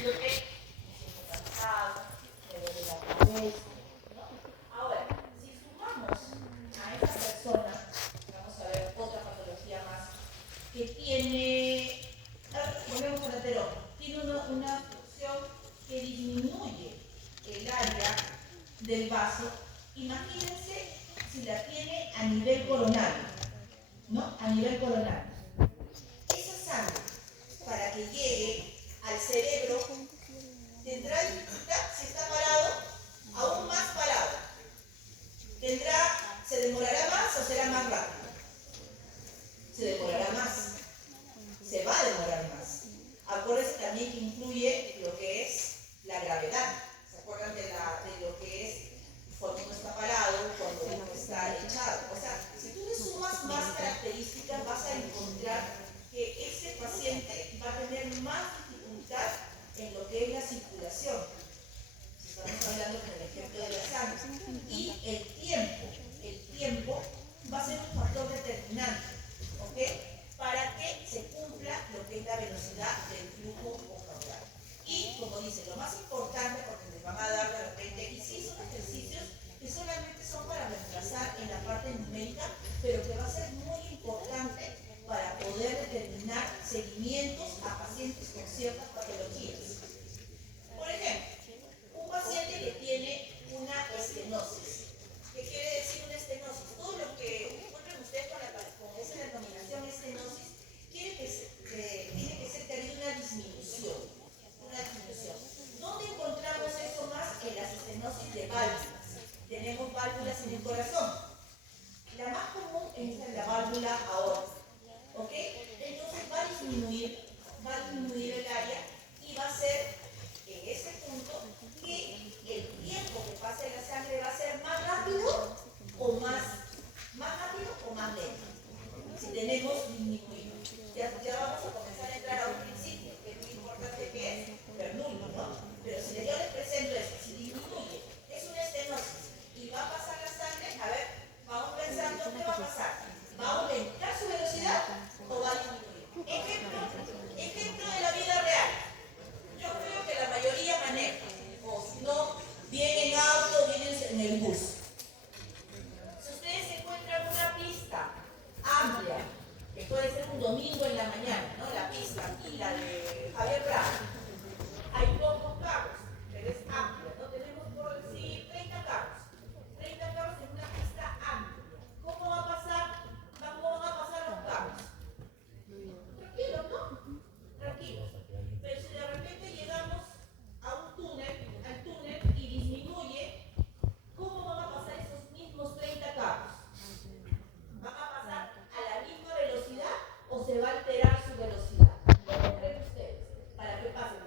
siento que me siento cansado, me duele la cabeza, ¿no? Ahora, si sumamos a esa persona, vamos a ver otra patología más, que tiene, volvemos al anterior, tiene una obstrucción que disminuye el área del vaso. Imagínense si la tiene a nivel coronario, ¿no? A nivel coronario. Esa sangre, para que llegue al cerebro, tendrá dificultad si está parado, aún más parado. ¿Se demorará más o será más rápido? Se demorará más. Se va a demorar más. Acuérdense también que influye lo que es la gravedad. ¿Se acuerdan de lo que es cuando uno está parado, cuando uno está echado? O sea, si tú le sumas más características, vas a encontrar que ese paciente va a tener más dificultad en lo que es la circulación. Estamos hablando con el ejemplo de la sangre. Y el tiempo va a ser un factor determinante, ¿ok? Para que se cumpla lo que es la velocidad del flujo caudal. Y como dice, lo más importante, porque les van a dar de repente, y sí son ejercicios que solamente son para reemplazar en la parte numérica, pero que va a ser muy importante para poder determinar seguimientos a pacientes con ciertas patologías. Por ejemplo, un paciente que tiene una estenosis. ¿Qué quiere decir una estenosis? Todo lo que encuentran ustedes con esa denominación estenosis tiene que ser que haya una disminución. ¿Dónde encontramos eso más? En las estenosis de válvulas. Tenemos válvulas en el corazón. La más común es la válvula aórtica. ¿Ok? Entonces va a disminuir el área y va a ser en ese punto que el tiempo que pase la sangre va a ser más rápido o más rápido o más lento. Si tenemos disminuido. Ya vamos a comenzar a entrar a un principio que es muy importante, que es Bernoulli, ¿no? Pero si yo les presento eso, si disminuye, es una estenosis y va a pasar la sangre, a ver, vamos pensando qué va a pasar. ¿Va a aumentar su velocidad o va a disminuir? Ejemplo de la vida real. Yo creo que la mayoría maneja, o si no, viene en auto, viene en el bus. Si ustedes encuentran una pista amplia, que puede ser un domingo en la mañana, ¿no? La pista aquí, la de Javier Prado, hay pocos carros, pero es amplia, ¿no? Tenemos por decir 30 carros. 30 carros en una pista amplia. ¿Cómo van a pasar los carros? Tranquilos, ¿no? Tranquilos. Pero si de repente llegamos al túnel y disminuye, ¿cómo van a pasar esos mismos 30 carros? ¿Van a pasar a la misma velocidad o se va a alterar su velocidad? ¿Cómo creen ustedes? Para que pase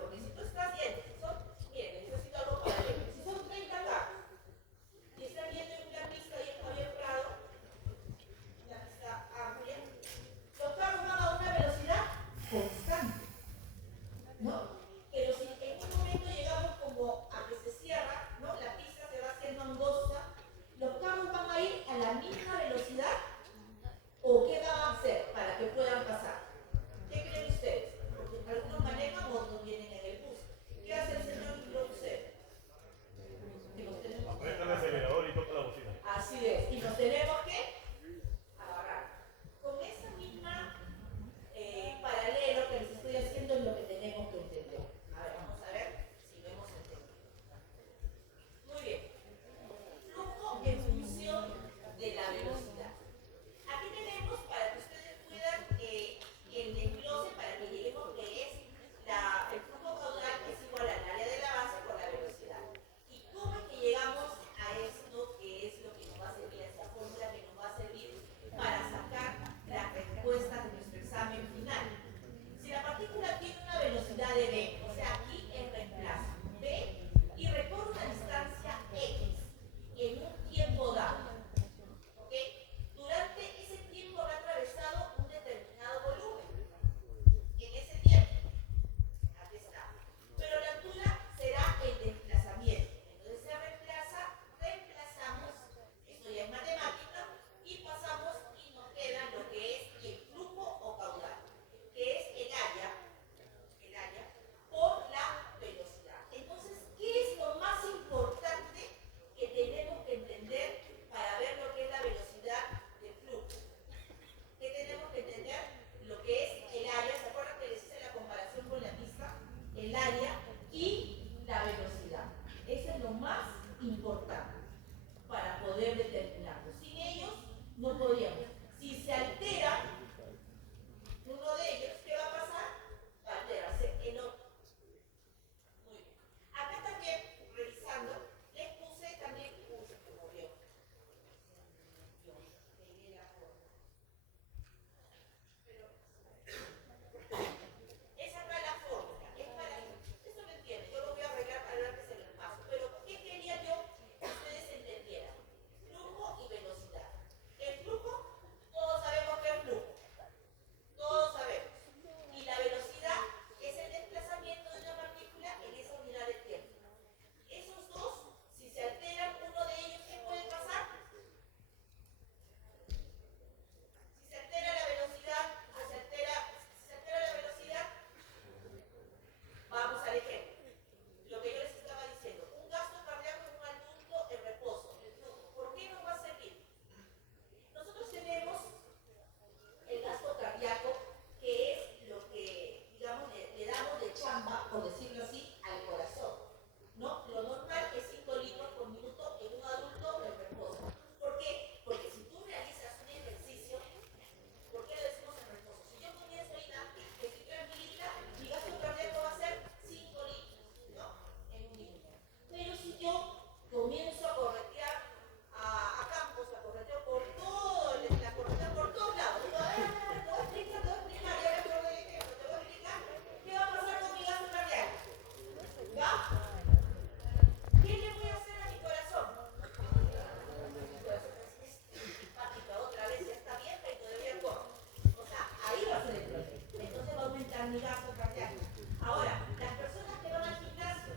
dar mi gasto cardíaco. Ahora, las personas que van al gimnasio,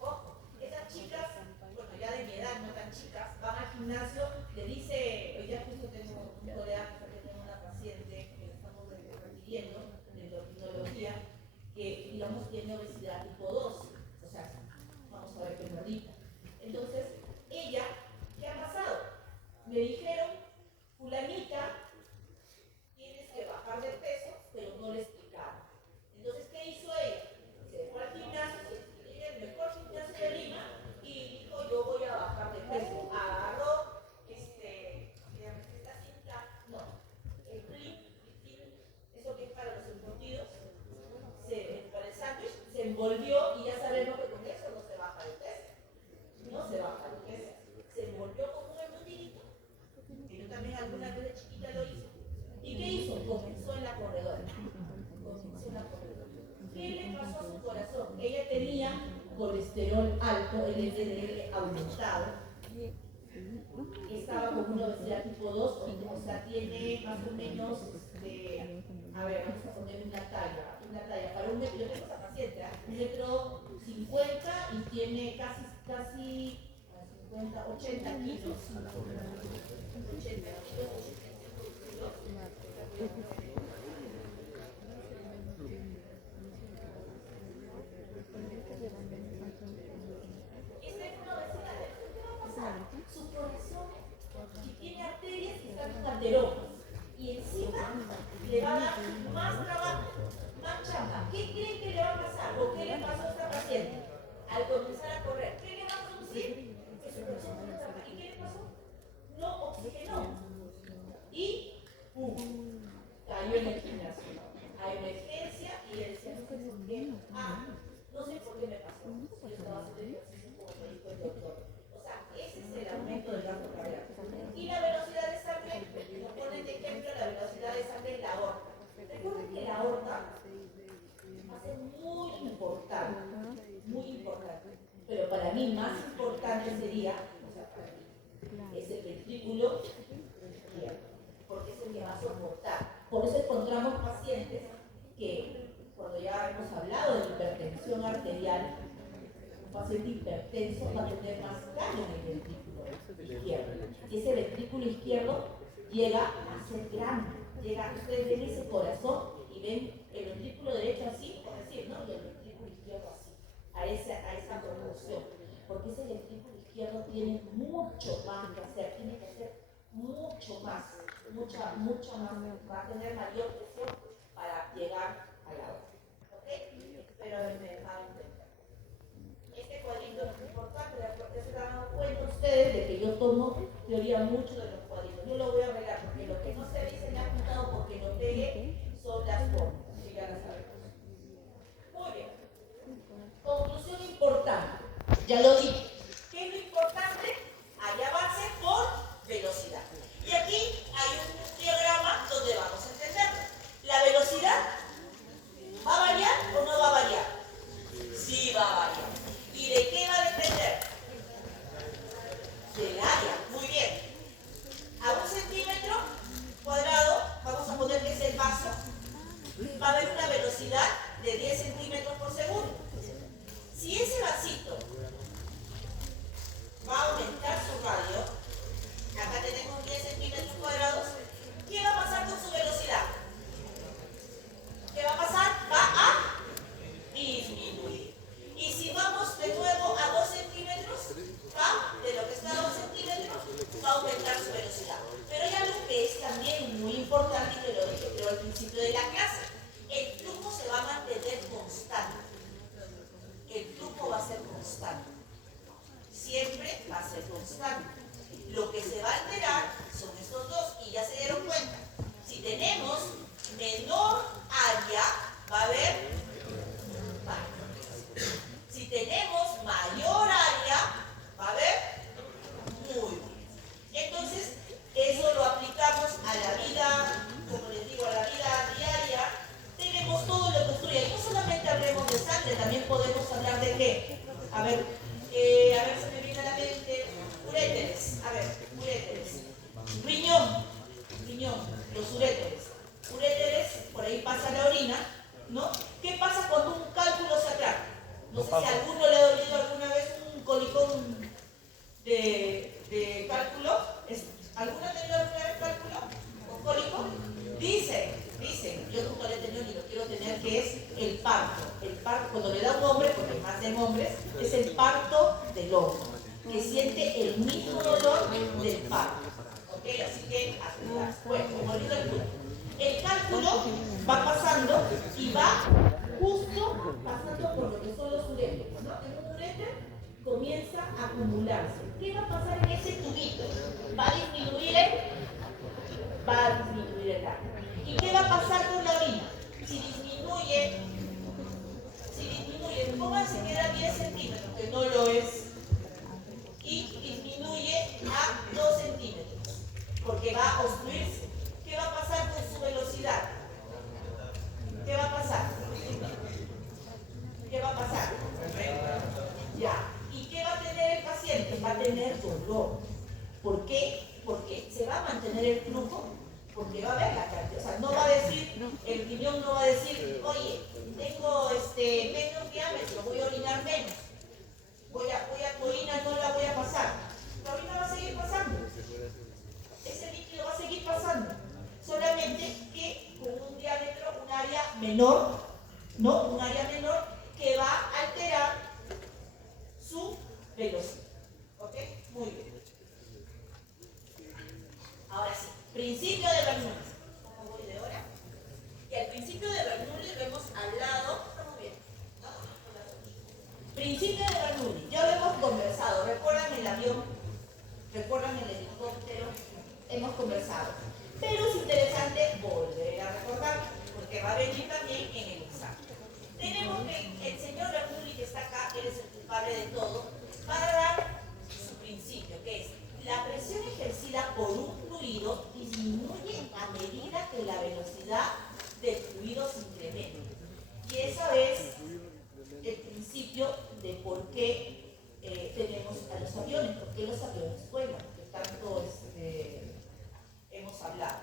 ojo, esas chicas, bueno, ya de mi edad, no tan chicas, van al gimnasio, le dice, hoy día justo tengo un colega que tiene una paciente que estamos refiriendo de endocrinología, que digamos tiene obesidad tipo 2, o sea, vamos a ver qué gordita. Entonces, ella, ¿qué ha pasado? Me dijeron, fulanita, tienes que bajar de peso, pero no le explicaron. Entonces, ¿qué hizo ella? Se fue al gimnasio, el mejor gimnasio de Lima, y dijo, yo voy a bajar de peso. Agarró esta cinta, no, el clip, eso que es para los embutidos, para el sándwich, se envolvió y ya sabemos que con eso no se baja de peso. No se baja de peso. Se envolvió con un embutidito, que yo también alguna vez de chiquita lo hice. ¿Y qué hizo? Comenzó en la corredora. ¿Qué le pasó a su corazón? Ella tenía colesterol alto, el LDL aumentado. Estaba con una obesidad tipo 2, o sea, tiene más o menos, a ver, vamos a poner una talla, para un metro, yo tengo esa paciente, 1,50 m y tiene casi 50, 80 kilos. 80 kilos. Su corazón, si tiene arterias, están canteromas. Y encima le va a dar más trabajo, más chamba. ¿Qué creen que le va a pasar? ¿O qué le pasó a esta paciente? Al comenzar a correr, ¿qué le va a producir? Que su corazón no le trabaja. ¿Y qué le pasó? No oxigenó. Y cayó en el gimnasio. A emergencia y él decía, no sé por qué. No sé por qué me pasó. Yo estaba haciendo ejercicio como me dijo el doctor. O sea, ese es el aumento del gasto cardíaco. Y la velocidad de sangre, nos ponen de ejemplo la velocidad de sangre en la aorta. Recuerden que la aorta va a ser muy importante, pero para mí más importante sería, o sea, para mí, es el ventrículo izquierdo, porque es el que va a soportar. Por eso encontramos pacientes que, cuando ya hemos hablado de hipertensión arterial, un paciente hipertenso va a tener más daño en el ventrículo izquierdo. Y ese ventrículo izquierdo llega a ser grande. Ustedes ven ese corazón y ven el ventrículo derecho así, por decir, ¿no? Y el ventrículo izquierdo así, a esa proporción. Porque ese ventrículo izquierdo tiene mucho más que hacer, tiene que hacer mucho más, mucha más, va a tener mayor presión para llegar a la otra. ¿Ok? Pero me va a entender. Este cuadrito es importante, porque se dan cuenta ustedes de que yo tomo teoría mucho de los cuadritos. No lo voy a arreglar, porque lo que no se dice me ha apuntado porque lo pegué son las fórmulas, que ya las sabemos. Muy bien. Conclusión importante. Ya lo dije. ¿Qué es lo importante? Hay avance por velocidad. Y aquí hay un diagrama donde vamos a entenderlo. La velocidad ¿va a variar o no va a variar? Sí va a variar. ¿Y de qué va a depender? Del área. Muy bien. A 1 centímetro cuadrado, vamos a poner que es el vaso, va a haber una velocidad de 10 centímetros por segundo. Si ese vasito va a aumentar su radio, acá tenemos 10 centímetros cuadrados, ¿qué va a pasar con su velocidad? ¿Qué va a pasar? Va a disminuir. Y si vamos de nuevo a 2 centímetros, de lo que está a 2 centímetros, va a aumentar su velocidad. Pero hay algo que es también muy importante y que lo dije creo al principio de la clase. El flujo se va a mantener constante. El flujo va a ser constante. Siempre va a ser constante. Lo que se va a alterar son estos dos, y ya se dieron cuenta. Si tenemos menor área, va a haber bajo. Si tenemos mayor área, va a haber muy bien. Entonces, eso lo aplicamos a la vida, como les digo, a la vida diaria. Tenemos todo lo que construye. Y no solamente hablemos de sangre, también podemos hablar de qué. A ver, se me viene a la mente. Uréteres. A ver, uréteres. Riñón, los uréteres. Uréteres, por ahí pasa la orina. ¿no? ¿Qué pasa cuando un cálculo se atrapa? No sé si a alguno le ha dolido alguna vez un colicón de cálculo. ¿Alguno ha tenido alguna vez cálculo? ¿Un cólico? Dicen, yo nunca lo he tenido ni lo quiero tener, que es el parto. El parto, cuando le da un hombre, porque más de hombres, es el parto del hombre, que siente el mismo dolor del parto. ¿Ok? Así que, bueno, volviendo al punto. El cálculo va pasando y va justo pasando por lo que son los uréteres, ¿no? En un uréter comienza a acumularse. ¿Qué va a pasar en ese tubito? Va a disminuir el agua. ¿Y qué va a pasar con la orina? Si disminuye, pónganse que era 10 centímetros, que no lo es, y disminuye a 2 centímetros, porque va a obstruirse. ¿Qué va a pasar con su velocidad? ¿Qué va a pasar? ¿Qué va a pasar? Ya. ¿Y qué va a tener el paciente? Va a tener dolor. ¿Por qué? Porque se va a mantener el flujo, porque va a haber la cantidad. O sea, no va a decir, el riñón no va a decir, oye, tengo menos diámetro, voy a orinar menos. Tu orina no la voy a pasar. La orina va a seguir pasando. Ese líquido va a seguir pasando. Solamente que con un diámetro, un área menor, ¿no? Un área menor que va a alterar su velocidad. ¿Ok? Muy bien. Ahora sí, principio de Bernoulli. ¿Cómo voy de hora? Y al principio de Bernoulli lo hemos hablado. ¿Estamos bien? ¿No? Principio de Bernoulli. Ya lo hemos conversado. ¿Recuerdan el avión? ¿Recuerdan el helicóptero? Hemos conversado. Pero es interesante volver a recordar, porque va a venir también en el examen. Tenemos que el señor Bernoulli, que está acá, que es el culpable de todo, va a dar su principio, que es la presión ejercida por un fluido disminuye a medida que la velocidad del fluido se incrementa. Y esa es el principio de por qué tenemos a los aviones, por qué los aviones vuelan, que tanto hemos hablado.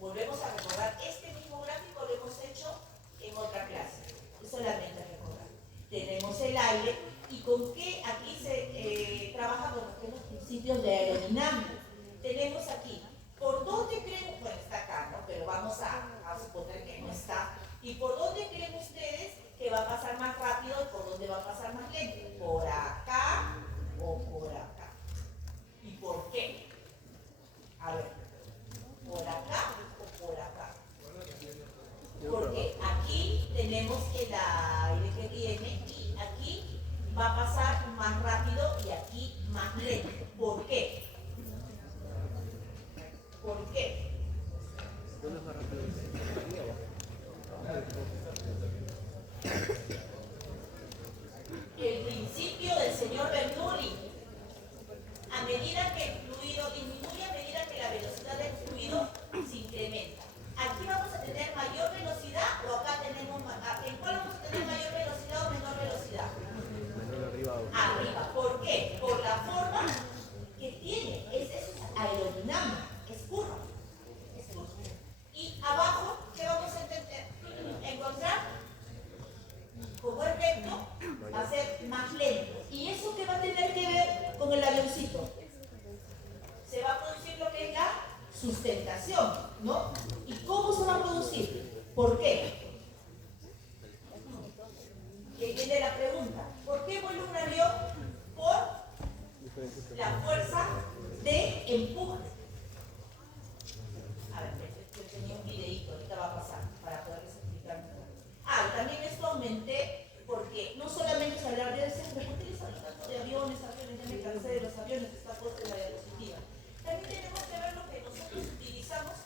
Volvemos a recordar, este mismo gráfico lo hemos hecho en otra clase, es solamente recordar. Tenemos el aire y con qué aquí se trabaja con los principios de aerodinámica. Tenemos aquí, ¿por dónde creen? Bueno, está acá, ¿no? Pero vamos a suponer que no está. ¿Y por dónde creen ustedes que va a pasar más rápido y por dónde va a pasar más lento? ¿Por acá o por acá? ¿Y por qué? A ver, ¿por acá o por acá? Porque aquí tenemos el aire que viene y aquí va a pasar más rápido y aquí más lento. ¿Por qué? ¿Por qué? El principio del señor Bernoulli. A medida que el fluido disminuye, a medida que la velocidad del fluido se incrementa. Aquí vamos a tener mayor velocidad o acá tenemos, ¿en cuál vamos a tener mayor velocidad o menor velocidad? Arriba. ¿Por qué? Por la forma que tiene. Eso es aerodinámica, es curva. Y abajo, ¿qué vamos a encontrar? Como es recto, va a ser más lento. ¿Y eso qué va a tener que ver con el avioncito? Se va a producir lo que es la sustentación, ¿no? ¿Y cómo se va a producir? ¿Por qué? Y ahí viene la pregunta. ¿Por qué vuela un avión? Por la fuerza de empuje. A ver, yo tenía un videíto, ahorita va a pasar para poderles explicar mejor. Y también esto aumenté porque no solamente es hablar de ese, ¿por qué utilizan tanto de aviones? Ya me cansé de los aviones, está puesta en la diapositiva. También tenemos que ver lo que nosotros utilizamos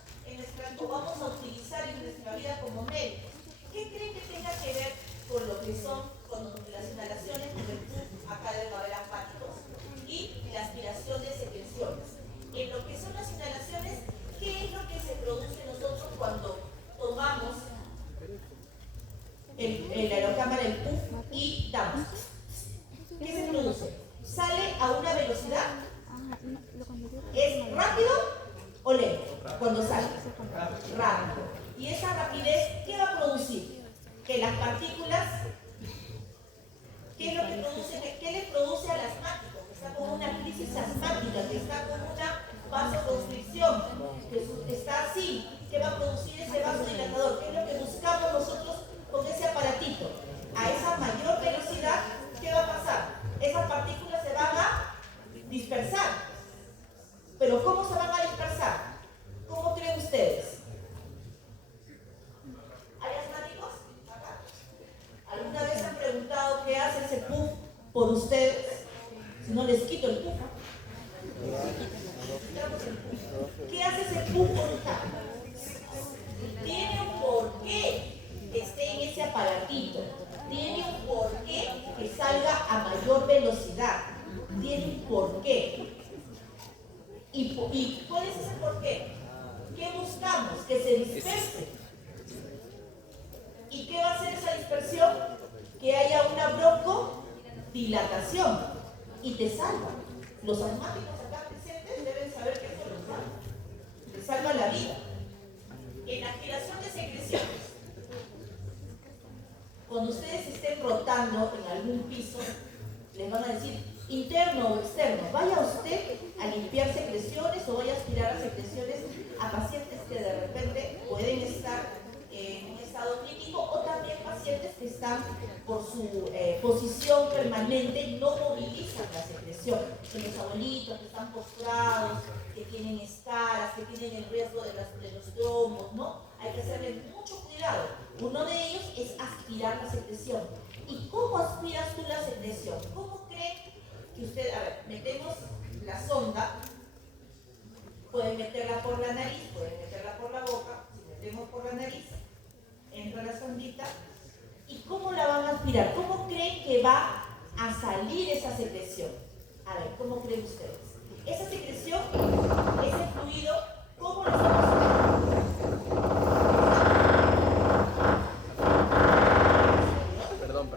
o vamos a utilizar en nuestra vida como médicos. ¿Qué creen que tenga que ver con lo que son con las inhalaciones del PUF? Acá deben haber asmáticos, y la aspiración de secreciones. En lo que son las inhalaciones, ¿qué es lo que se produce nosotros cuando tomamos el aerocámara del PUF y damos? ¿Qué se produce? Sale a una velocidad. ¿Es rápido o lento cuando sale? Rápido. ¿Y esa rapidez qué va a producir? que las partículas, ¿qué es lo que produce? ¿Qué le produce al asmático? Que está con una crisis asmática, que está con una vasoconstricción, que está así. ¿Qué va a producir ese vasodilatador? ¿Qué es lo que buscamos nosotros con ese aparatito? A esa mayor velocidad, ¿qué va a pasar? Esas partículas se van a dispersar. ¿Pero cómo se van a dispersar? ¿Cómo creen ustedes? ¿Hay asmáticos? Acá. ¿Alguna vez han preguntado qué hace ese puff por ustedes? Si no les quito el puff. ¿Qué hace ese puff por ustedes? Tiene un porqué que esté en ese aparatito. Tiene un porqué que salga a mayor velocidad. Tiene un porqué. ¿Y cuál es ese porqué? ¿Qué buscamos? Que se disperse. ¿Y qué va a hacer esa dispersión? Que haya una broncodilatación y te salva. Los asmáticos acá presentes deben saber que eso los salva. Te salva la vida. En la aspiración de secreciones, cuando ustedes estén rotando en algún piso, les van a decir interno o externo, vaya usted a limpiar secreciones o vaya a aspirar a secreciones a pacientes que de repente pueden estar en un estado crítico o también pacientes que están por su posición permanente y no movilizan la secreción. Son los abuelitos que están postrados, que tienen escaras, que tienen el riesgo de los trombos, ¿no? Hay que hacerle mucho cuidado. Uno de ellos es aspirar la secreción. ¿Y cómo aspiras tú la secreción? ¿Cómo cree que usted, a ver, metemos la sonda, pueden meterla por la nariz, pueden meterla por la boca, si metemos por la nariz, entra la sondita, ¿y cómo la van a aspirar? ¿Cómo creen que va a salir esa secreción? A ver, ¿cómo creen ustedes? Esa secreción, ese fluido, ¿cómo lo estamos haciendo? Perdón.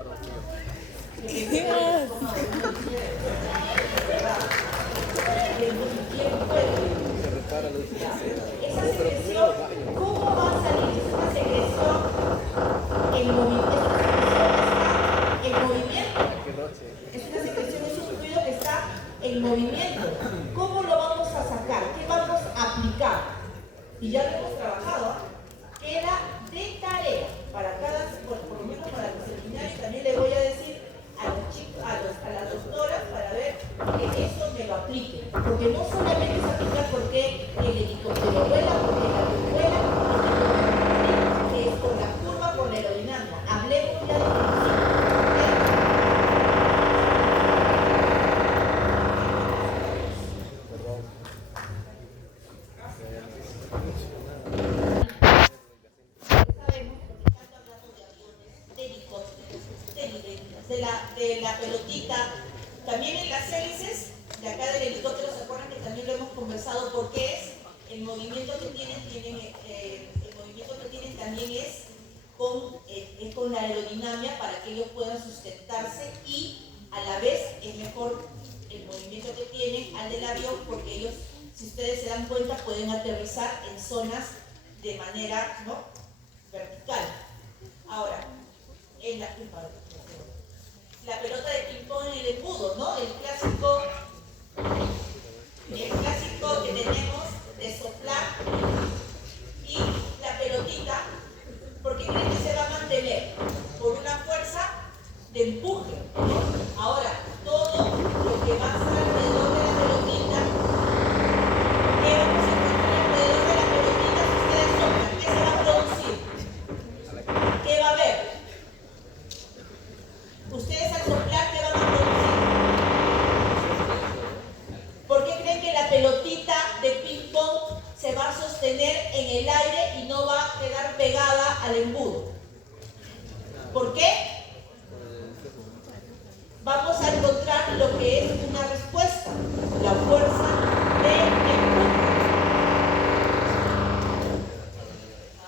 Esa secreción, ¿cómo va a salir? Es una secreción en movimiento. Es una secreción, es un fluido que está en movimiento. ¿Cómo lo vamos a sacar? ¿Qué vamos a aplicar? Y ya lo hemos trabajado. Queda de tarea para cada, por lo menos para los seminarios, también le voy a decir a los chicos, a las doctoras, para ver que esto me lo apliquen. Porque no solamente es aplicar porque el helicóptero vuela, porque el avión vuela, que es por la curva, por la aerodinámica. Hablemos ya de principio. De la pelotita, también en las hélices de acá del helicóptero, ¿se acuerdan que también lo hemos conversado? Porque es el movimiento que tienen también es con la aerodinámica para que ellos puedan sustentarse y a la vez es mejor el movimiento que tienen al del avión porque ellos, si ustedes se dan cuenta, pueden aterrizar en zonas de manera, ¿no?, vertical. Ahora, en la pelota de ping-pong en el embudo, ¿no? El clásico que tenemos de soplar y la pelotita, ¿por qué creen que se va a mantener? Por una fuerza de empuje, ¿no? Ahora, todo lo que va a estar alrededor de la pelotita, ¿qué vamos a encontrar alrededor de la pelotita si ustedes soplan? ¿Qué se va a producir? ¿Qué va a haber? Ustedes al soplar, ¿qué van a producir? ¿Por qué creen que la pelotita de ping-pong se va a sostener en el aire y no va a quedar pegada al embudo? ¿Por qué? Vamos a encontrar lo que es una respuesta, la fuerza de empuje.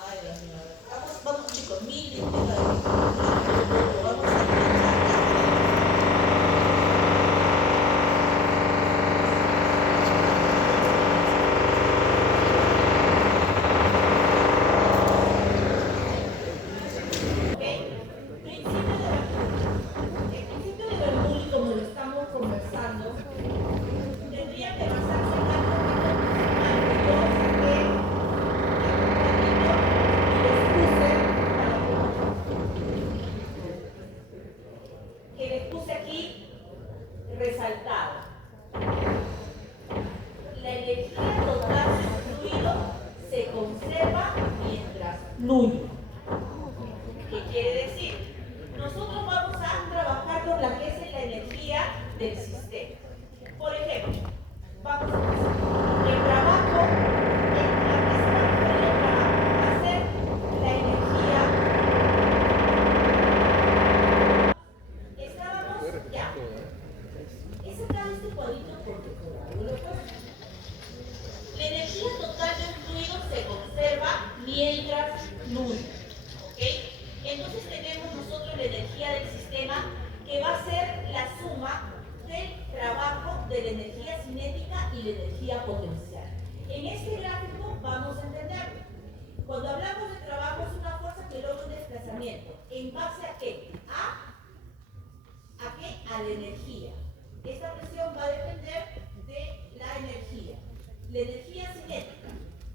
Ay, Dios mío. Vamos chicos, miren, vamos a entonces tenemos nosotros la energía del sistema que va a ser la suma del trabajo de la energía cinética y la energía potencial. En este gráfico vamos a entenderlo. Cuando hablamos de trabajo es una fuerza que logra un desplazamiento. ¿En base a qué? ¿A qué? A la energía. Esta presión va a depender de la energía. La energía cinética,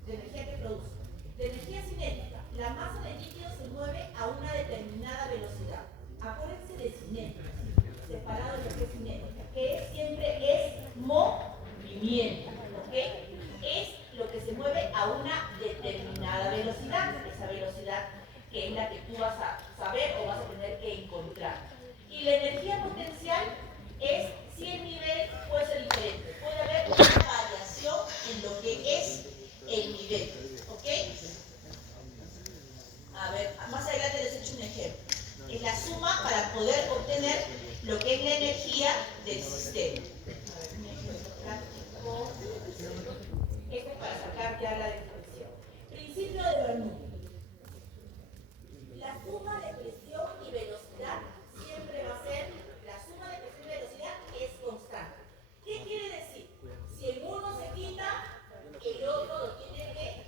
la energía que produce. La energía cinética, la masa de líquido se mueve a una determinada velocidad. Acuérdense de cinética, separado de lo que es cinética, que siempre es movimiento, ¿ok? Es lo que se mueve a una determinada velocidad, esa velocidad que es la que tú vas a saber o vas a tener que encontrar. Y la energía potencial es si el nivel puede ser diferente, puede haber una variación en lo que es el nivel, ¿ok? A ver, más adelante les he hecho un ejemplo. Es la suma para poder obtener lo que es la energía del sistema. A ver, un ejemplo práctico. Esto es para sacar ya la definición. Principio de Bernoulli. La suma de presión y velocidad siempre va a ser, la suma de presión y velocidad es constante. ¿Qué quiere decir? Si el uno se quita, el otro lo tiene que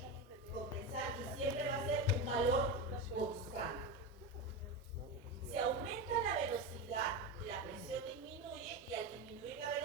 compensar y siempre va a ser un valor constante. Si aumenta la velocidad, la presión disminuye y al disminuir la velocidad,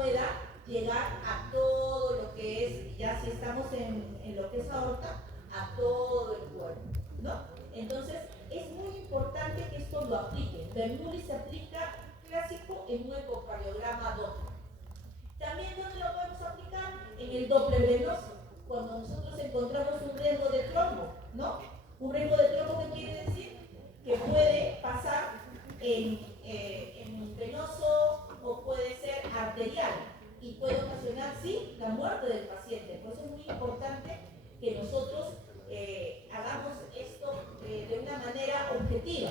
pueda llegar a todo lo que es, ya si estamos en lo que es aorta, a todo el cuerpo, ¿no? Entonces, es muy importante que esto lo apliquen. Bernoulli se aplica clásico en un ecocardiograma Doppler. También, ¿dónde lo podemos aplicar? En el Doppler venoso, cuando nosotros encontramos un riesgo de trombo, ¿no? Un riesgo de trombo, ¿qué quiere decir? Que puede pasar en venoso o puede ser arterial y puede ocasionar, sí, la muerte del paciente. Por eso es muy importante que nosotros hagamos esto de una manera objetiva.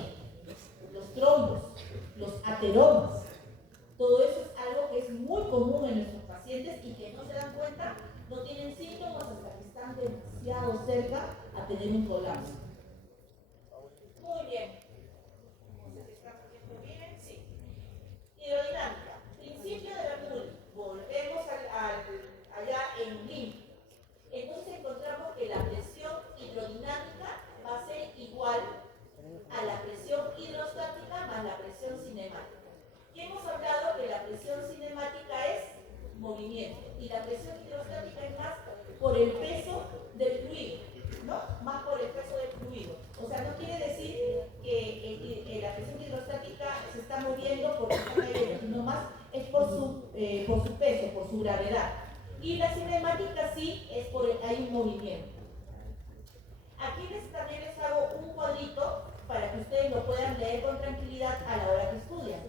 Los trombos, los ateromas, todo eso es algo que es muy común en nuestros pacientes y que no se dan cuenta, no tienen síntomas hasta que están demasiado cerca a tener un colapso. Muy bien. No sé si estamos viendo bien. Sí. Hidrodinámica. Principio de Bernoulli. Volvemos allá en Lim. Entonces encontramos que la presión hidrodinámica va a ser igual a la presión hidrostática más la presión cinemática. Y hemos hablado que la presión cinemática es movimiento y la presión hidrostática es más por el peso del fluido, ¿no? Más por el peso del fluido. O sea, no quiere decir que la presión hidrostática se está moviendo porque está cayendo, sino más es por su peso, por su gravedad. Y la cinemática sí es hay un movimiento. Aquí también les hago un cuadrito para que ustedes lo puedan leer con tranquilidad a la hora que estudian,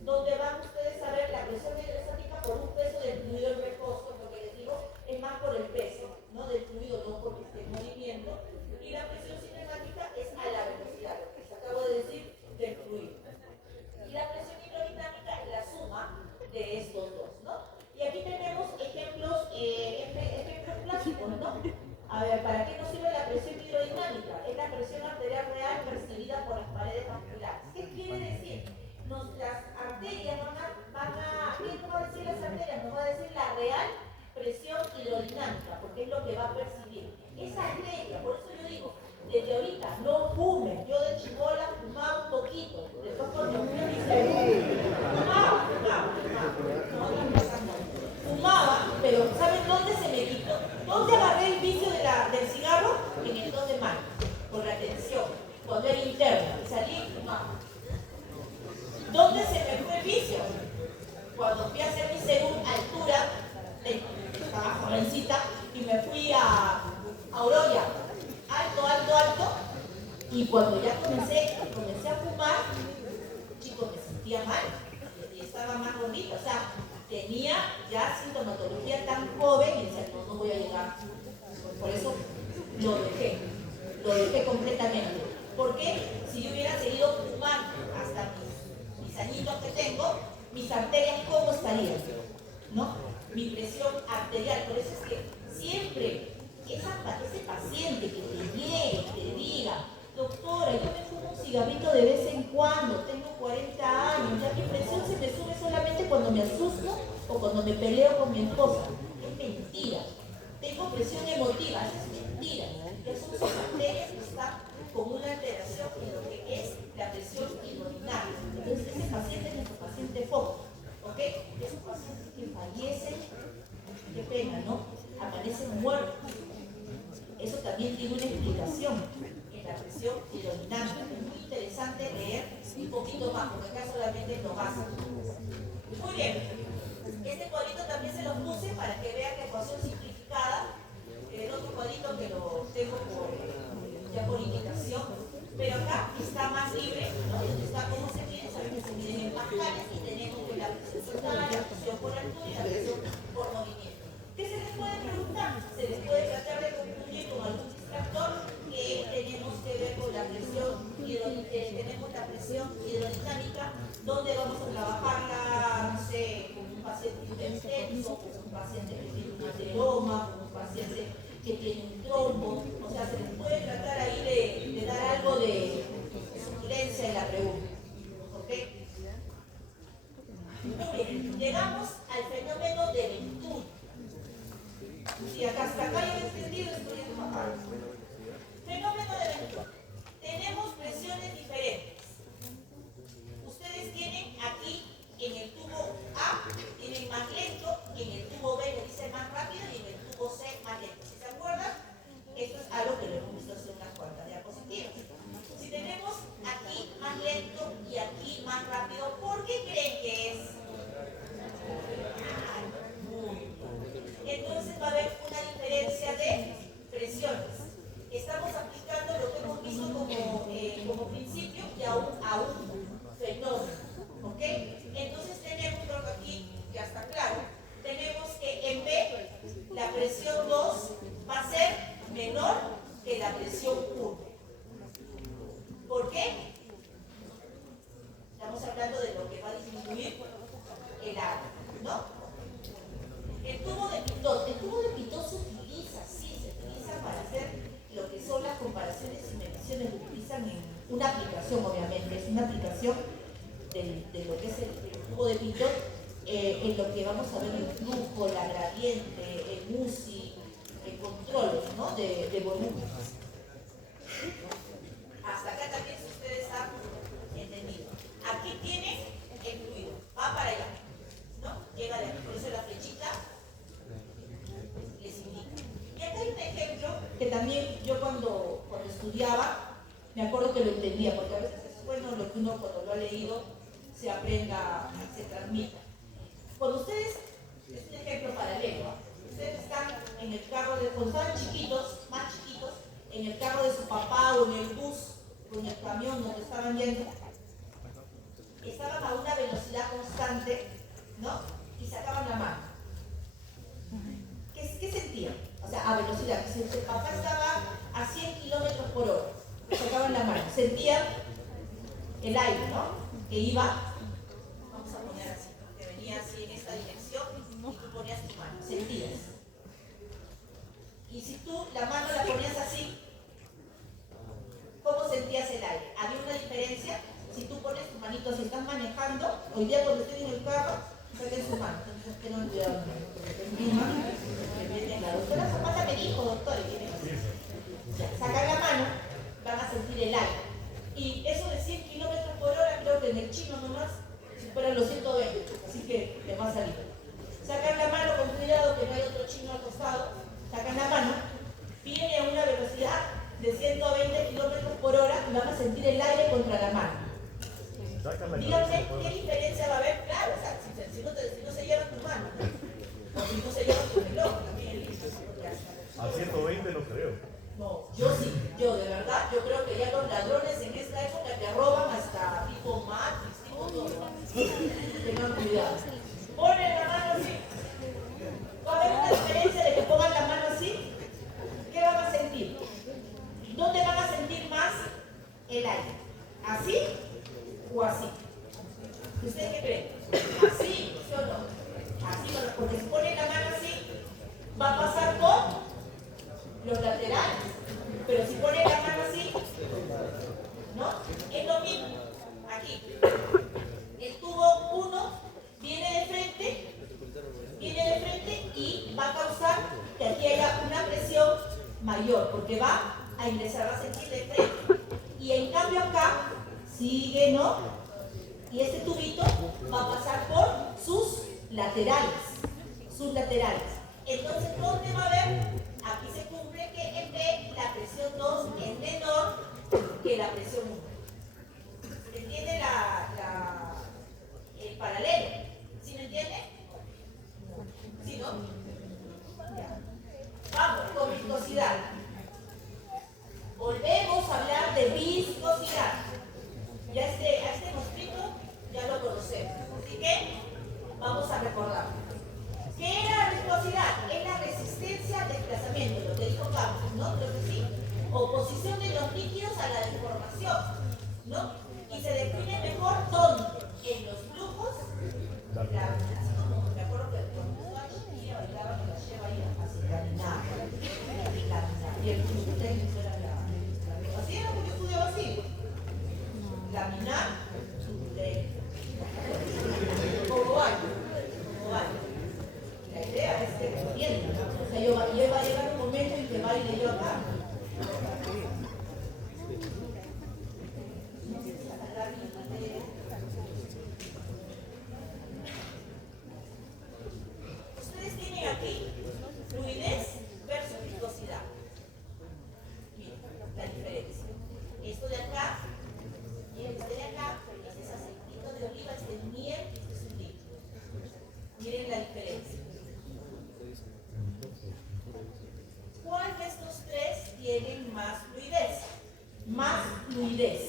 donde van ustedes a ver la presión hidrostática por un peso del fluido en reposo, lo que les digo es más por el peso, ¿no? Del fluido, no porque esté en movimiento, y la presión cinemática es a la velocidad, lo que les acabo de decir del fluido. Y la presión hidrodinámica es la suma de estos dos, ¿no? Y aquí tenemos ejemplos clásicos, ¿no? A ver, ¿para qué nos sirve la presión hidrodinámica? Es la presión arterial real percibida por las paredes vasculares. ¿Qué quiere decir? Las arterias ¿qué nos va a decir las arterias? Nos va a decir la real presión hidrodinámica, porque es lo que va a percibir. Esa arteria, por eso yo digo, desde ahorita, no fumen. Yo de chibola fumaba un poquito, después cuando fui a mi fumaba, pero ¿saben dónde se me quitó? ¿Dónde agarré el vicio del cigarro? En el 2 de mayo, por la tensión, cuando era interna, salí y fumaba. ¿Dónde se me fue el vicio? Cuando fui a hacer mi segunda altura, estaba jovencita, y me fui a Oroya, alto, y cuando ya comencé a fumar, chicos, me sentía mal, y estaba más gordita, o sea, tenía ya sintomatología tan joven, y decía, no voy a llegar, por eso lo dejé completamente. Porque si yo hubiera seguido fumando hasta mis añitos que tengo, mis arterias, ¿cómo estarían? ¿No? Mi presión arterial. Por eso es que siempre ese paciente que te llegue, que te diga, doctora, yo me fumo un cigarrito de vez en cuando, tengo 40 años, ya mi presión se me sube solamente cuando me asusto o cuando me peleo con mi esposa. Es mentira. Tengo presión emotiva, eso es mentira. Ya son sus arterias que están con una alteración en lo que es la presión hidrodinámica. Entonces ese paciente es nuestro paciente foco, ¿ok? Esos pacientes que fallecen, qué pena, ¿no? Amanecen muertos. Eso también tiene una explicación en la presión hidrodinámica. Es muy interesante leer un poquito más, porque acá solamente es lo básico. Muy bien. Este cuadrito también se lo puse para que vean la ecuación simplificada. El otro cuadrito que lo tengo ya por indicación, pero acá está más libre, ¿no? Donde está cómo se mide, saben que se miden en pascales y tenemos que la presión total, la presión por altura y la presión por movimiento. ¿Qué se les puede preguntar? Se les puede tratar de concluir con algún distractor que tenemos que ver con la presión hidrodinámica, donde vamos a trabajarla, no sé, con un paciente hipertenso, con un paciente que tiene un ateroma, con un paciente que tiene un trombo. O sea, se les puede tratar ahí de dar algo de sugerencia en la pregunta. ¿Ok? Muy bien, llegamos al fenómeno de Venturi. Si hasta acá ya he entendido, estoy acá. Fenómeno de Venturi. Tenemos presiones diferentes. Ustedes tienen aquí en el tubo A, tienen más lento lo que vamos a ver en el flujo, la gradiente, el MUSI, el control, ¿no? de volumen. Hasta acá también si ustedes han entendido. Aquí tiene el fluido, va para allá, ¿no? Llega de aquí, por eso la flechita les indica. Y acá hay un ejemplo que también yo cuando estudiaba, me acuerdo que lo entendía, porque a veces es bueno lo que uno cuando lo ha leído se aprenda, se transmita. Cuando ustedes, es un ejemplo paralelo, ustedes están en el carro, cuando estaban chiquitos, más chiquitos, en el carro de su papá o en el bus o en el camión donde estaban yendo, estaban a una velocidad constante, ¿no? Y sacaban la mano. ¿Qué sentían? O sea, a velocidad. Si el papá estaba a 100 kilómetros por hora, sacaban la mano. Sentían el aire, ¿no? Que iba, vamos a poner así, ¿no? Que venía así en esta dirección y tú ponías tu mano. Sentías. Y si tú la mano la ponías así, ¿cómo sentías el aire? ¿Había una diferencia? Si tú pones tu manito, si estás manejando, hoy día cuando estén en el carro, saquen su mano. Entonces tengan cuidado, la doctora Zapata me dijo, doctor, sacan la mano, van a sentir el aire. Y eso de 100 kilómetros por hora, creo que en el chino nomás superan los 120, así que te va a salir. Sacan la mano con cuidado, que no hay otro chino al costado, sacan la mano, viene a una velocidad de 120 kilómetros por hora y van a sentir el aire contra la mano. Díganme, ¿qué diferencia va a haber? Claro, o sea, si no se llevan tu mano, o si no se llevan tu reloj, también el libro. A 120 no creo. No, yo sí, yo de verdad, yo creo que ya los ladrones en esta época te roban hasta tipo Matrix, tipo todo. Tengan cuidado. Ponen la mano así. ¿Va a haber una diferencia de que pongan la mano así? ¿Qué van a sentir? ¿Dónde van a sentir más el aire? ¿Así o así? ¿Ustedes qué creen? ¿Así, sí o no? Así, porque si ponen la mano así, va a pasar por los laterales. Pero si ponen la mano así, ¿no? Es lo mismo. Aquí. El tubo 1 viene de frente y va a causar que aquí haya una presión mayor, porque va a ingresar, va a sentir de frente. Y en cambio acá, sigue, ¿no? Y este tubito va a pasar por sus laterales. Entonces, ¿dónde va a haber? Aquí se cumple que en B la presión 2 es menor que la presión 1. ¿Se entiende el paralelo? ¿Sí me entiende? ¿Sí, no? Ya. Vamos, con viscosidad. Volvemos a hablar de viscosidad. Ya este mosquito ya lo conocemos. Así que vamos a recordar. ¿Qué era la viscosidad? Es la resistencia al desplazamiento, lo que dijo Campos, ¿no? Creo que sí. Oposición de los líquidos a la deformación, ¿no? Y se define mejor ¿dónde? En los flujos, así como me acuerdo que el profesor Chiquilla bailaba con la lleva ahí, así, caminaba. Y el flujo técnico era así era porque yo estudiaba así. Laminar, como vaya. La idea es que entiendan, ¿no? O sea, yo va a llegar un momento en que baile yo acá. Ustedes tienen aquí fluidez versus viscosidad. Miren, la diferencia. Esto de acá, y este de acá, este es aceitito de oliva, este es miel, este es un líquido. Miren la diferencia. ¿Cuál de estos tres tienen más fluidez? Más fluidez.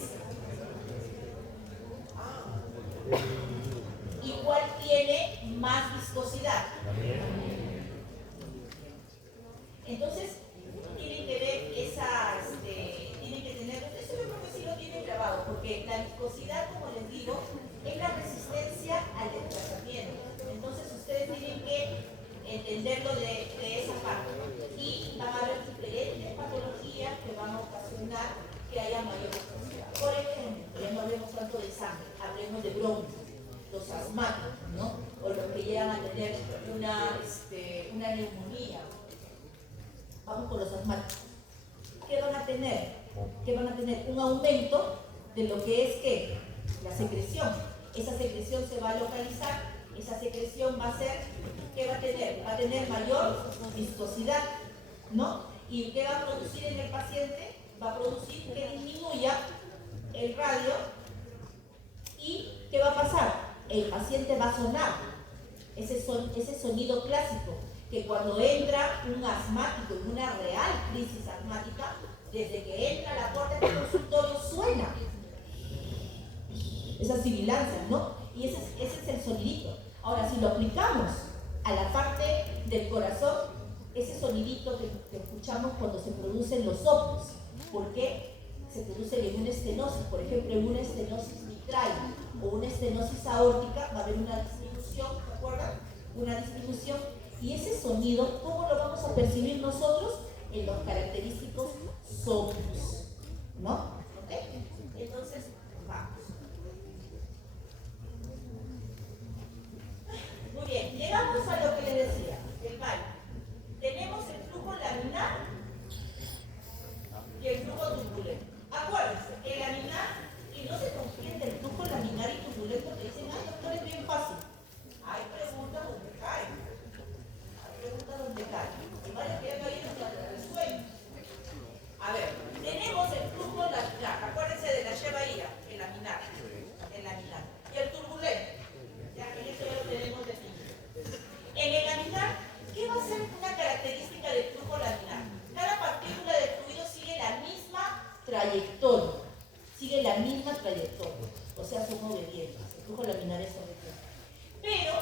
¿Y cuál tiene más viscosidad? Entonces, tienen que ver tienen que tener, eso yo creo que sí lo tienen grabado, porque la viscosidad, como les digo, es la resistencia al desplazamiento. Entonces, ustedes tienen que entenderlo de esa parte. Y van a haber diferentes patologías que van a ocasionar que haya mayor viscosidad. Por ejemplo, ya no hablemos tanto de sangre, hablemos de bronquios, los asmáticos, ¿no? O los que llegan a una neumonía. Vamos con los asmáticos. ¿Qué van a tener? Que van a tener un aumento de lo que es ¿qué? La secreción. Esa secreción se va a localizar, esa secreción va a ser, ¿qué va a tener? Va a tener mayor viscosidad, ¿no? ¿Y qué va a producir en el paciente? Va a producir que disminuya el radio. ¿Y qué va a pasar? El paciente va a sonar ese sonido clásico, que cuando entra un asmático en una real crisis asmática, desde que entra a la puerta del consultorio suena esas sibilancias, ¿no? Y ese es el sonidito. Ahora, si lo aplicamos a la parte del corazón, ese sonidito que escuchamos cuando se producen los soplos, ¿por qué? Se produce en una estenosis, por ejemplo, en una estenosis mitral o una estenosis aórtica, va a haber una disminución, ¿se acuerdan? Una disminución. Y ese sonido, ¿cómo lo vamos a percibir nosotros? En los característicos soplos, ¿no? ¿Ok? Entonces, vamos. Muy bien, llegamos a lo que les decía, el baño. Tenemos el flujo laminar y el flujo turbulento. Acuérdense, el laminar, y no se confunde el flujo laminar y turbulento, que dicen, ay, doctor, es bien fácil. Hay preguntas donde caen. Hay preguntas donde caen. Y varios que ya cayeron en el sueño. A ver, tenemos el flujo laminar. Acuérdense de la llevaíra, el laminar. El laminar. Y el turbulento. Ya, en esto ya lo tenemos definido. En el laminar, ¿qué va a ser una característica del flujo laminar? Cada partícula del fluido sigue la misma trayectoria. Sigue la misma trayectoria. O sea, son obedientes. El flujo laminar es obediente. Pero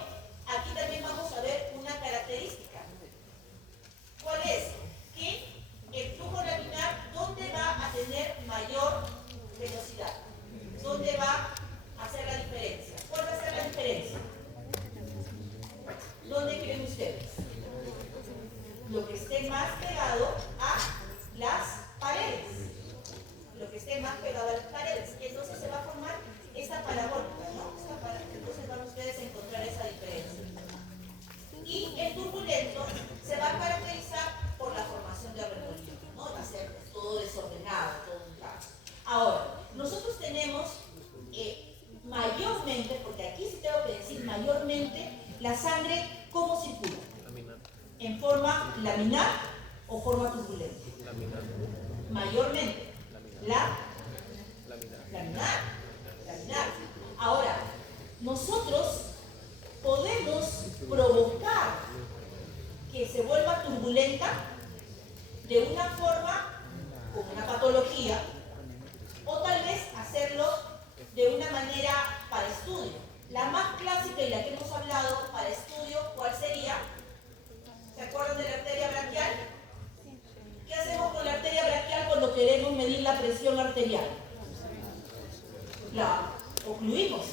aquí también vamos a ver una característica. ¿Cuál es? Que el flujo laminar, ¿dónde va a tener mayor velocidad? ¿Dónde va a hacer la diferencia? ¿Cuál va a ser la diferencia? ¿Dónde creen ustedes? Lo que esté más pegado a las paredes. Lo que esté más pegado a las paredes. Y entonces se va a formar esta parabólica, ¿no? Entonces van ustedes a encontrar esa diferencia. Y el turbulento se va a caracterizar por la formación de remolinos, ¿no? Va a ser todo desordenado, todo un caos. Ahora, nosotros tenemos mayormente, porque aquí sí tengo que decir mayormente, la sangre, ¿cómo circula? ¿En forma laminar o forma turbulenta? Mayormente. Laminar. Ahora, nosotros podemos provocar que se vuelva turbulenta de una forma, con una patología, o tal vez hacerlo de una manera para estudio. La más clásica y la que hemos hablado para estudio, ¿cuál sería? ¿Se acuerdan de la arteria braquial? ¿Qué hacemos con la arteria braquial cuando queremos medir la presión arterial? La ocluimos.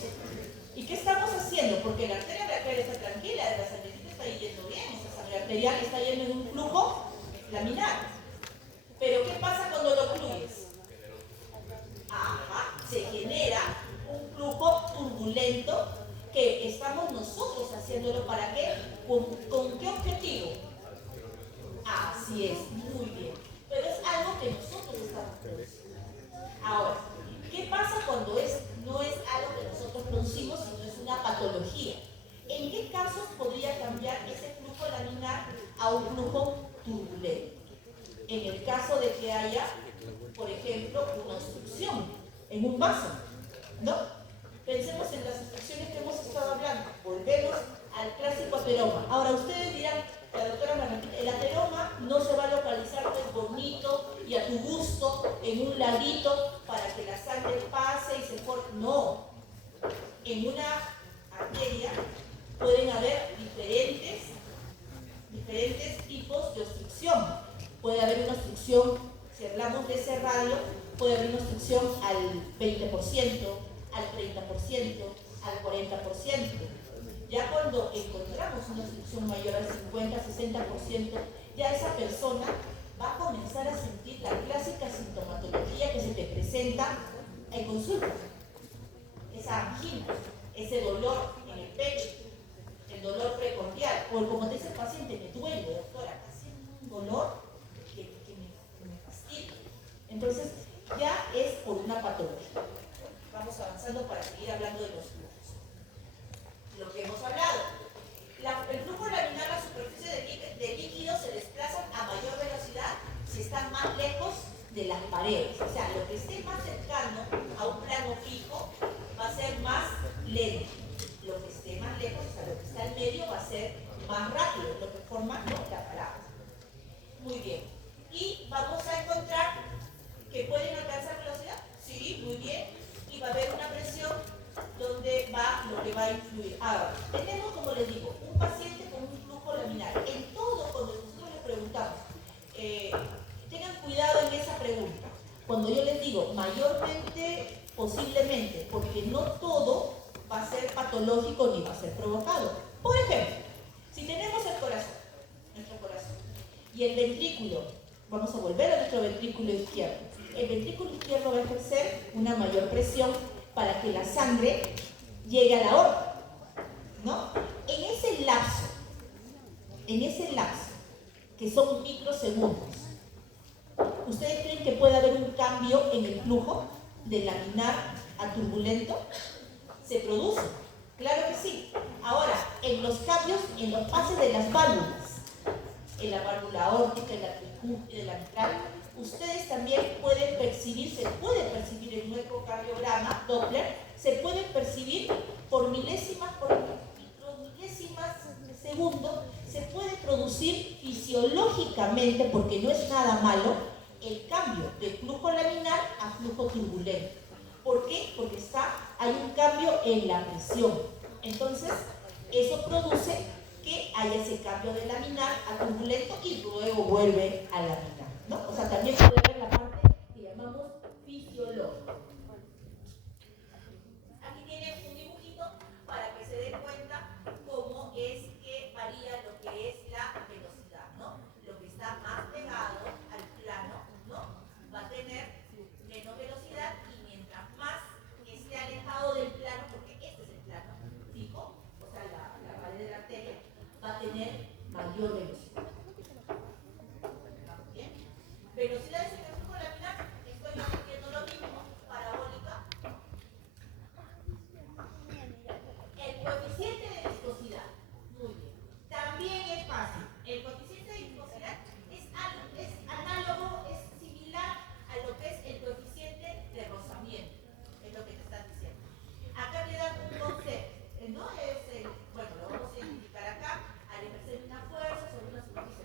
¿Y qué estamos haciendo? Porque la arteria braquial está tranquila, la sangrecita está yendo bien, esa sangre arterial está yendo en un flujo laminar. Pero ¿qué pasa cuando lo ocluyes? Ajá, se genera un flujo turbulento que estamos nosotros haciéndolo. ¿Para qué? ¿Con qué objetivo? Así es, muy bien. Pero es algo que nosotros estamos produciendo. Ahora, ¿qué pasa cuando no es algo que nosotros producimos, sino es una patología? ¿En qué casos podría cambiar ese flujo laminar a un flujo turbulento? En el caso de que haya, por ejemplo, una obstrucción en un vaso, ¿no? Pensemos en las obstrucciones que hemos estado hablando. Volvemos al clásico ateroma. Ahora, ustedes dirán, la doctora me repite, el ateroma no se va a localizar pues bonito y a tu gusto en un laguito para que la sangre pase y se forme. No. En una arteria pueden haber diferentes tipos de obstrucción. Puede haber una obstrucción, si hablamos de ese radio, puede haber una obstrucción al 20%, al 30%, al 40%. Ya cuando encontramos una obstrucción mayor al 50-60%, ya esa persona va a comenzar a sentir la clásica sintomatología que se te presenta en consulta. Esa angina, ese dolor en el pecho, el dolor precordial, o como te dice el paciente, me duele, doctora, acá siento un dolor que me fastidia. Entonces, ya es por una patología. Vamos avanzando para seguir hablando de los flujos. Lo que hemos hablado. El flujo laminar, la superficie de líquido se desplazan a mayor velocidad si están más lejos de las paredes. O sea, lo que esté más cercano a un plano fijo va a ser más lento. Lo que esté más lejos, o sea, lo que está en medio va a ser más rápido, lo que forma la palabra. Muy bien. Y vamos a encontrar que pueden alcanzar velocidad. Sí, muy bien. Y va a haber una presión donde va lo que va a influir. Ahora, tenemos, como les digo, un paciente con un flujo laminar. En todo, cuando nosotros les preguntamos, tengan cuidado en esa pregunta. Cuando yo les digo mayormente, posiblemente, porque no todo va a ser patológico ni va a ser provocado. Por ejemplo, si tenemos el corazón, nuestro corazón, y el ventrículo, vamos a volver a nuestro ventrículo izquierdo. El ventrículo izquierdo va a ejercer una mayor presión para que la sangre llegue a la aorta, ¿no? En ese lapso, que son microsegundos, ¿ustedes creen que puede haber un cambio en el flujo de laminar a turbulento? Se produce, claro que sí. Ahora, en los cambios, en los pases de las válvulas, en la válvula aórtica, en la tricúspide, en la mitral, ustedes también pueden percibir, se puede percibir en un ecocardiograma Doppler, se pueden percibir por milésimas, por micromilésimas de segundo, se puede producir fisiológicamente, porque no es nada malo, el cambio de flujo laminar a flujo turbulento. ¿Por qué? Porque hay un cambio en la presión. Entonces, eso produce que haya ese cambio de laminar a turbulento y luego vuelve a laminar, ¿no? O sea, también puede haber la parte que llamamos fisiológica. Aquí tienen un dibujito para que se den cuenta cómo es que varía lo que es la velocidad, ¿no? Lo que está más pegado al plano, ¿no? Va a tener menos velocidad y mientras más esté alejado del plano, porque este es el plano fijo, o sea, la pared de la arteria, va a tener mayor velocidad. ¿Estamos bien? Velocidades en el flujo laminar, estoy haciendo lo mismo, parabólica. El coeficiente de viscosidad, muy bien. También es fácil. El coeficiente de viscosidad es análogo, es similar a lo que es el coeficiente de rozamiento, es lo que te están diciendo. Acá te dan un concepto, ¿no? Bueno, lo vamos a identificar acá, al ejercer una fuerza sobre una superficie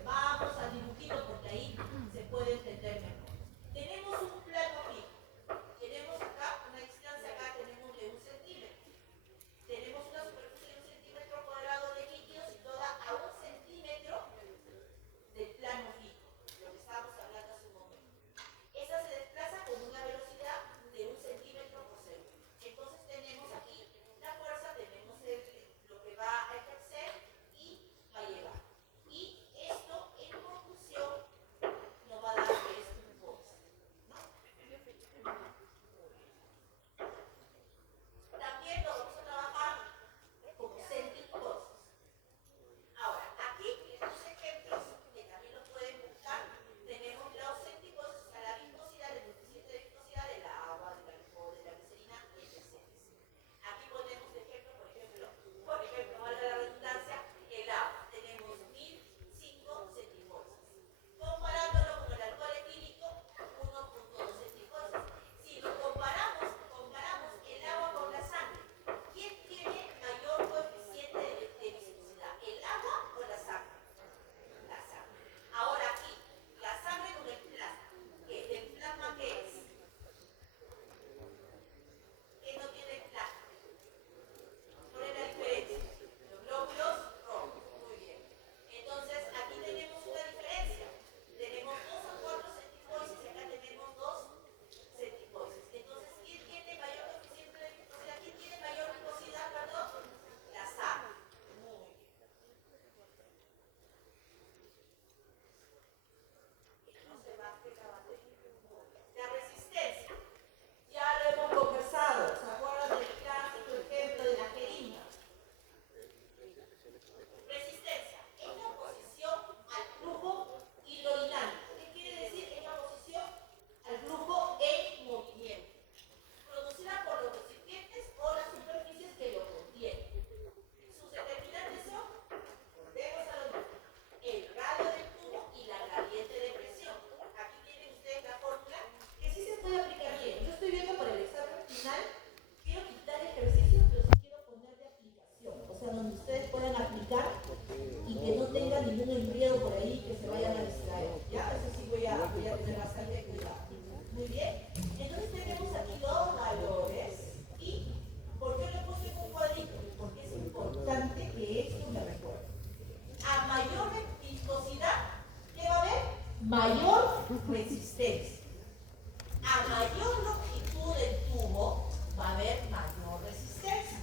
mayor resistencia. A mayor longitud del tubo va a haber mayor resistencia.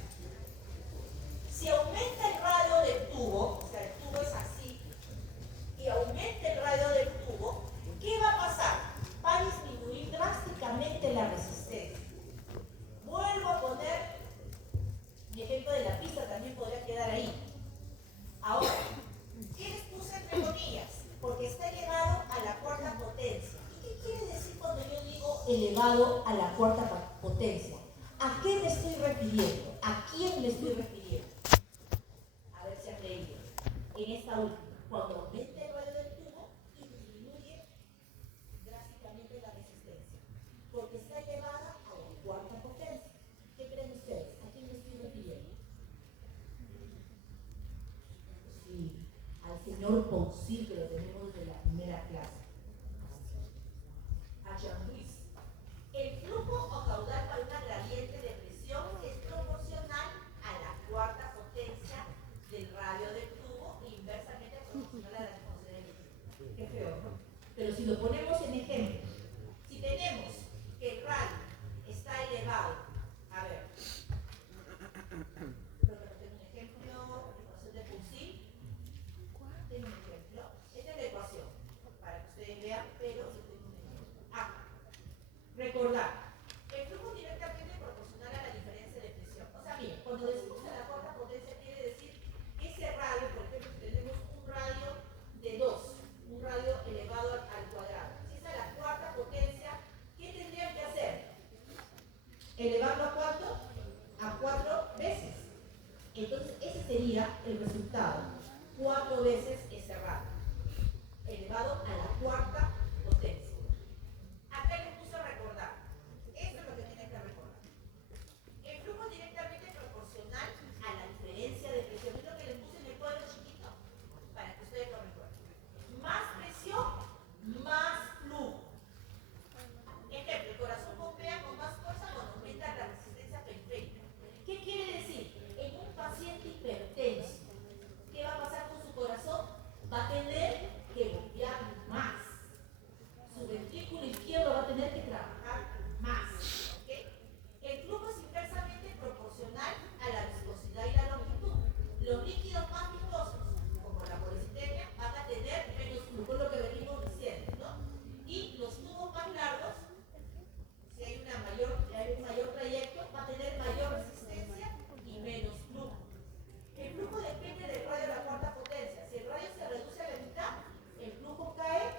Si aumenta el radio del tubo, o sea, el tubo es así, y aumenta el radio del tubo, ¿qué va a pasar? Va a disminuir drásticamente la resistencia. Vuelvo a poner mi ejemplo de la pista, también podría quedar ahí. Ahora, ¿qué les puse entre comillas? Porque está elevado a la cuarta potencia. ¿Y qué quiere decir cuando yo digo elevado a la cuarta potencia? ¿A qué me estoy refiriendo? ¿A quién me estoy refiriendo? A ver si han leído. En esta última, cuando aumenta el radio del tubo y disminuye drásticamente la resistencia. Porque está elevada a la cuarta potencia. ¿Qué creen ustedes? ¿A quién me estoy refiriendo? Sí, al señor Poussy, que lo tenemos desde la primera clase. A Jean-Louis. El flujo o caudal para una gradiente de presión es proporcional a la cuarta potencia del radio del tubo e inversamente proporcional a la respuesta del tubo. Qué feo, ¿no? Pero si lo ponemos en ejemplo, si tenemos que el radio está elevado, a ver, tengo un ejemplo, ecuación de Poussy. Tengo un ejemplo. Esta es la ecuación, para que ustedes vean, pero yo tengo un ejemplo. Recordar, el flujo directamente proporcional a la diferencia de presión. O sea, bien, cuando decimos a la cuarta potencia quiere decir que ese radio, por ejemplo, si tenemos un radio de 2, un radio elevado al cuadrado. Si es a la cuarta potencia, ¿qué tendrían que hacer? ¿Elevarlo a cuánto? A 4 veces. Entonces, ese sería el resultado. 4 veces ese radio, elevado a la cuarta potencia. Acá les puse a recordar. Esto es lo que tienen que recordar. El flujo es directamente proporcional a la diferencia de presión. Es lo que les puse en el cuadro chiquito, para que ustedes lo recuerden. Más presión, más flujo. Ejemplo, el corazón bombea con más fuerza cuando aumenta la resistencia periférica. ¿Qué quiere decir? En un paciente hipertenso, ¿qué va a pasar con su corazón? Va a tener que bombear más. Su ventrículo izquierdo va a tener que trabajar más. ¿Okay? El flujo es inversamente proporcional a la viscosidad y la longitud. Los líquidos más viscosos, como la policitemia, van a tener menos flujo, lo que venimos diciendo, ¿no? Y los tubos más largos, si hay un mayor trayecto, va a tener mayor resistencia y menos flujo. El flujo depende del radio de la cuarta potencia. Si el radio se reduce a la mitad, el flujo cae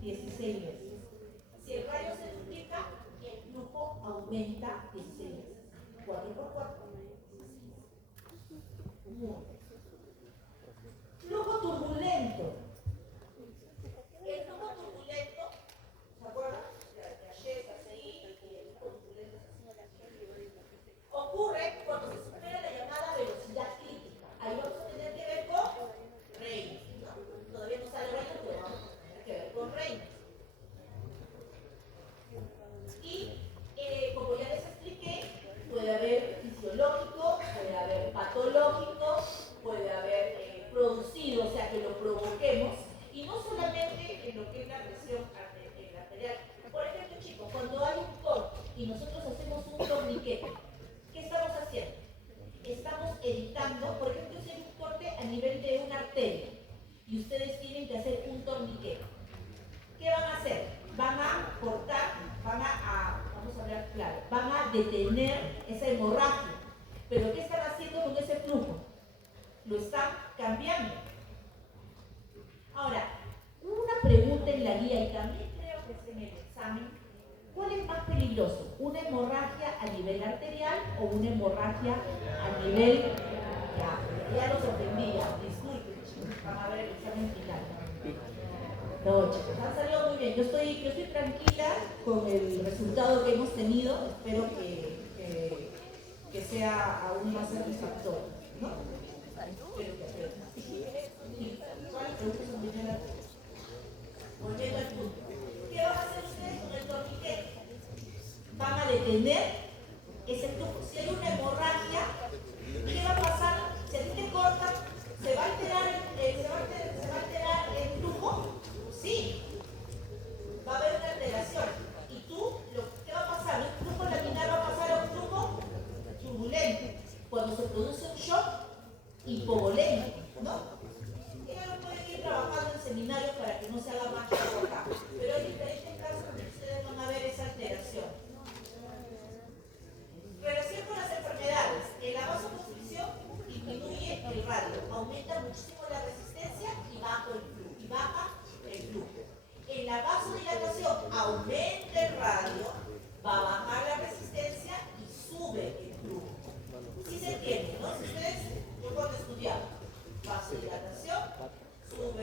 16 veces. Si el radio se duplica, el flujo aumenta 16 veces. 4 por 4. Flujo turbulento. El flujo turbulento, ¿se acuerdan? De ayer, ACI, el flujo turbulento ocurre cuando se supera la llamada velocidad crítica. Ahí vamos a tener que ver con Reynolds, ¿no? Todavía no sale Reynolds, pero vamos a tener que ver con Reynolds. Y como ya les expliqué, puede haber fisiológico, puede haber patológico, puede haber producido, o sea que lo provoquemos, y no solamente en lo que es la presión arterial. Por ejemplo, chicos, cuando hay un corte y nosotros hacemos un torniquete, ¿qué estamos haciendo? Estamos evitando, por ejemplo, si hay un corte a nivel de una arteria y ustedes tienen que hacer un torniquete. ¿Qué van a hacer? Van a cortar, vamos a hablar claro, van a detener esa hemorragia. Pero ¿qué están haciendo con ese flujo? Lo están cambiando. Ahora, una pregunta en la guía, y también creo que es en el examen: ¿cuál es más peligroso? ¿Una hemorragia a nivel arterial o una hemorragia a nivel... Ya los ofendí, ya, disculpen, chicos, van a ver el examen final. No, chicos, han salido muy bien. Yo estoy tranquila con el resultado que hemos tenido. Espero que sea aún más satisfactorio, ¿no? Espero que aprendan. ¿Cuál pregunta son bien? Volviendo al punto. ¿Qué van a hacer ustedes con el torniquete? Van a detener ese flujo. Si hay una hemorragia, ¿qué va a pasar? Si a ti te cortan, ¿se va a alterar el flujo? Sí.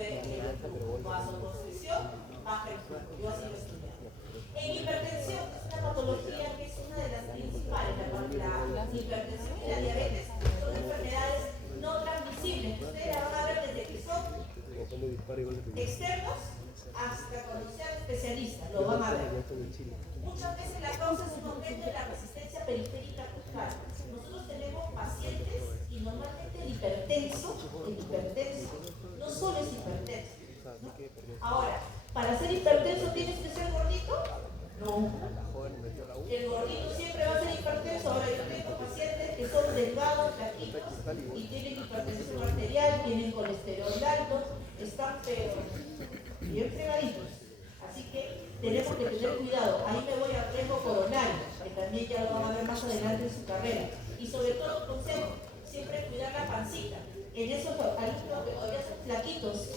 sube el vasoconstricción, baja el flujo. Yo así lo he estudiado. En hipertensión, que es una patología que es una de las principales, la hipertensión y la diabetes son enfermedades no transmisibles. Ustedes la van a ver desde que son externos hasta cuando sean especialistas, lo van a ver. Muchas veces la causa es un aumento de la resistencia periférica pulmonar. Nosotros tenemos pacientes y normalmente el hipertenso no solo es hipertenso, ¿no? Ahora, para ser hipertenso tienes que ser gordito. No. El gordito siempre va a ser hipertenso. Ahora yo tengo pacientes que son delgados, flaquitos y tienen hipertensión arterial, tienen colesterol alto, están pero bien fregaditos. Así que tenemos que tener cuidado. Ahí me voy al riesgo coronario, que también ya lo van a ver más adelante en su carrera. Y sobre todo, consejo, siempre cuidar la pancita. En esos alumnos que todavía son flaquitos,